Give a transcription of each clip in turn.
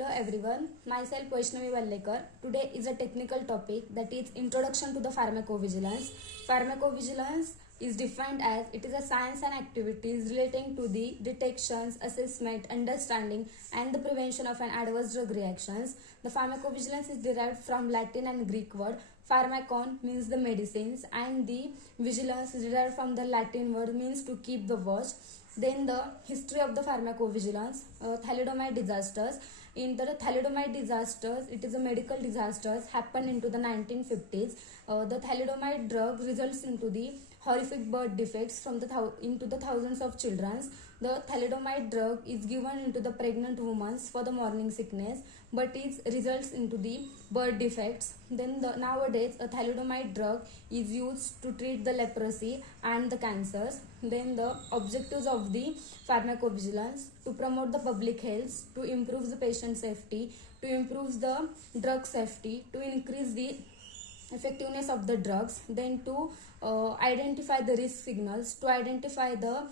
Hello everyone, myself Vaishnavi Vallekar. Today is a technical topic, that is Introduction to the Pharmacovigilance. Pharmacovigilance is defined as it is a science and activities relating to the detections, assessment, understanding and the prevention of an adverse drug reactions. The pharmacovigilance is derived from Latin and Greek word. Pharmakon means the medicines and the vigilance is derived from the Latin word means to keep the watch. Then the history of the pharmacovigilance, thalidomide disasters. In the thalidomide disasters, it is a medical disasters happened into the 1950s. The thalidomide drug results into the horrific birth defects from into the thousands of children. The thalidomide drug is given into the pregnant women for the morning sickness, but it results into the birth defects. Then nowadays a thalidomide drug is used to treat the leprosy and the cancers. Then the objectives of the pharmacovigilance: to promote the public health, to improve the patient safety, to improve the drug safety, to increase the effectiveness of the drugs, then to identify the risk signals, to identify the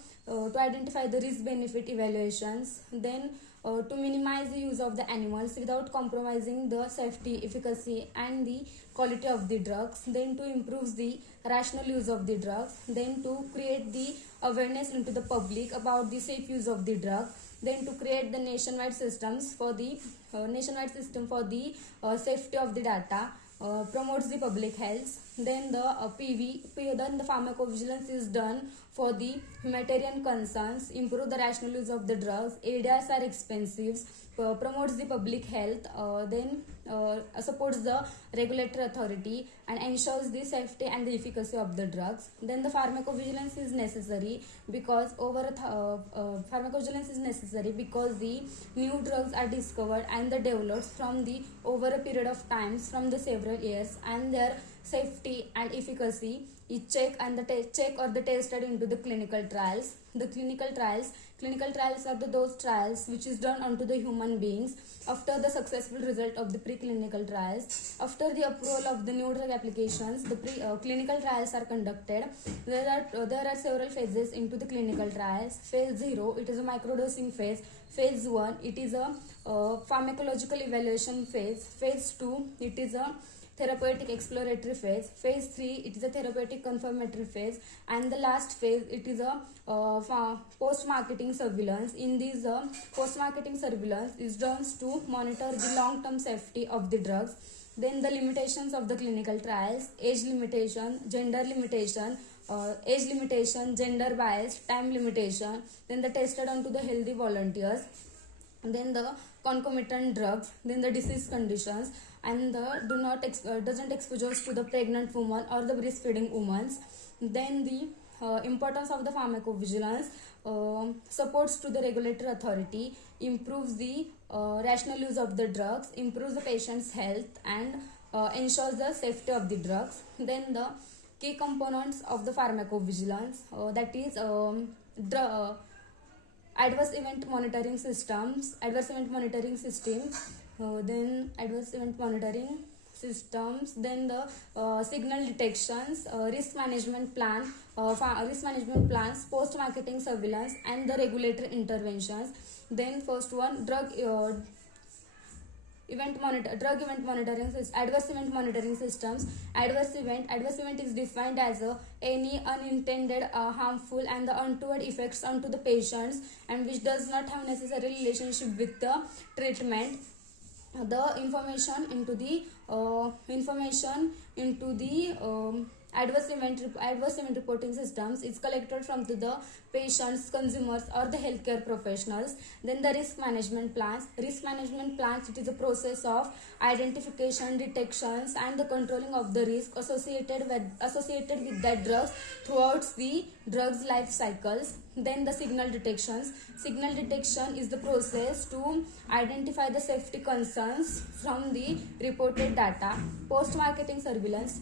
risk benefit evaluations, then to minimize the use of the animals without compromising the safety, efficacy and the quality of the drugs, then to improve the rational use of the drugs, then to create the awareness into the public about the safe use of the drug, then to create the nationwide system for the safety of the data, promotes the public health. Then then the pharmacovigilance is done for the humanitarian concerns, improve the rational use of the drugs, ADRs are expensive, promotes the public health, then supports the regulatory authority and ensures the safety and the efficacy of the drugs. Then the pharmacovigilance is necessary because the new drugs are discovered and the developed from the over a period of times from the several years, and their safety and efficacy is checked or the tested into the clinical trials. The clinical trials are those trials which is done onto the human beings after the successful result of the preclinical trials. After the approval of the new drug applications, the clinical trials are conducted. There are several phases into the clinical trials. Phase 0, it is a microdosing phase. Phase 1, it is a pharmacological evaluation phase. Phase 2, it is a therapeutic exploratory phase. Phase 3, it is a therapeutic confirmatory phase, and the last phase, it is a post-marketing surveillance. In this post-marketing surveillance is done to monitor the long-term safety of the drugs. Then the limitations of the clinical trials: age limitation, gender limitation, gender bias, time limitation. Then the tested onto the healthy volunteers. Then the concomitant drugs, then the disease conditions, and the doesn't exposures to the pregnant woman or the breastfeeding women. Then the importance of the pharmacovigilance: supports to the regulatory authority, improves the rational use of the drugs, improves the patient's health and ensures the safety of the drugs. Then the key components of the pharmacovigilance, that is adverse event monitoring system, then adverse event monitoring systems, then the signal detections, risk management plans, post-marketing surveillance and the regulatory interventions. Then first one, adverse event monitoring systems. Adverse event is defined as any unintended, harmful and the untoward effects onto the patients and which does not have necessary relationship with the treatment. The information into the adverse event reporting systems is collected from the patients, consumers or the healthcare professionals. Then the risk management plans, it is a process of identification, detections and the controlling of the risk associated with that drugs throughout the drugs life cycles. Then the signal detection is the process to identify the safety concerns from the reported data. Post-marketing surveillance,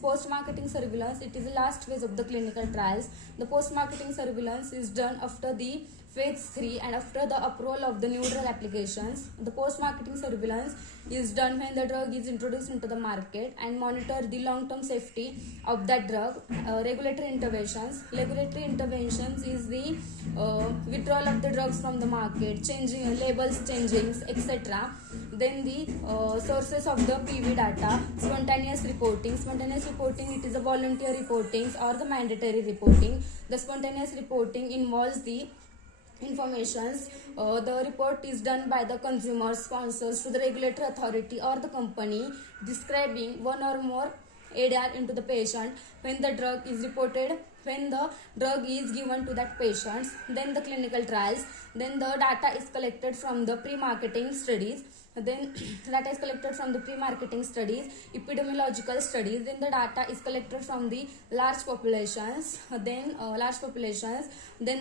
it is the last phase of the clinical trials. The post-marketing surveillance is done after the Phase 3, and after the approval of the new drug applications, the post-marketing surveillance is done when the drug is introduced into the market and monitor the long-term safety of that drug. Regulatory interventions. Regulatory interventions is the withdrawal of the drugs from the market, changing labels, changings, etc. Then the sources of the PV data. Spontaneous reporting. Spontaneous reporting, it is a volunteer reporting or the mandatory reporting. The spontaneous reporting involves the informations. The report is done by the consumer sponsors to the regulatory authority or the company, describing one or more ADR into the patient when the drug is reported, when the drug is given to that patient. Then the clinical trials. Then the data is collected from the pre-marketing studies. Then data is collected from the pre-marketing studies, epidemiological studies. Then the data is collected from the large populations. Then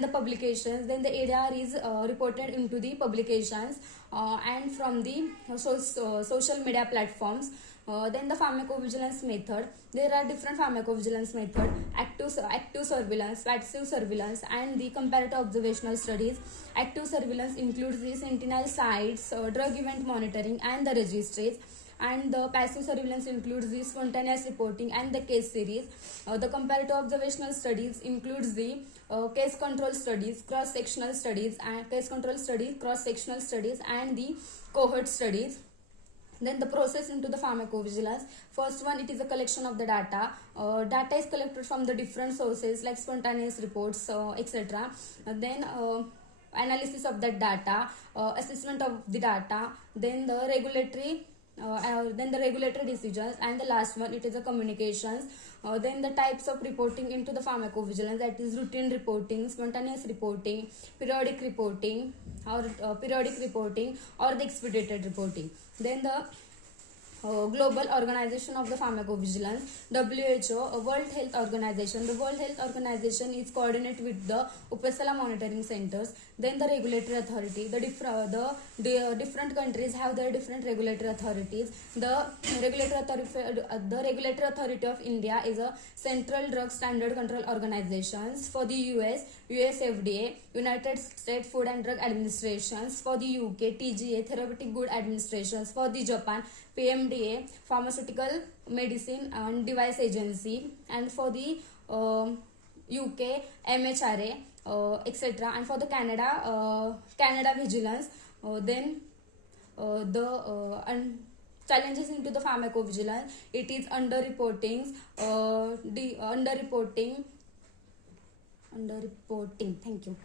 the publications. Then the ADR is reported into the publications and from the social media platforms. Then the pharmacovigilance method. There are different pharmacovigilance method: active surveillance, passive surveillance, and the comparative observational studies. Active surveillance includes the sentinel sites, drug event monitoring, and the registries. And the passive surveillance includes the spontaneous reporting and the case series. The comparative observational studies includes the case control studies, cross-sectional studies, and cross-sectional studies, and the cohort studies. Then the process into the pharmacovigilance. First one, it is a collection of the data. Data is collected from the different sources like spontaneous reports, etc. Then analysis of that data, assessment of the data, then the regulatory decisions, and the last one, it is a communications. Then the types of reporting into the pharmacovigilance, that is routine reporting, spontaneous reporting, periodic reporting, or the expedited reporting. Then the Global Organization of the Pharmacovigilance, WHO, World Health Organization. The World Health Organization is coordinate with the Upasala monitoring centers. Then the regulatory authority. The different countries have their different regulatory authorities. The regulatory authority of India is a Central Drug Standard Control Organizations. For the US FDA, United States Food and Drug Administrations. For the UK, TGA, Therapeutic Good Administrations. For the Japan, PMDA, Pharmaceutical Medicine and Device Agency. And for the UK, MHRA, etc. And for the Canada Vigilance. Then the challenges into the pharmacovigilance, it is underreporting. Thank you.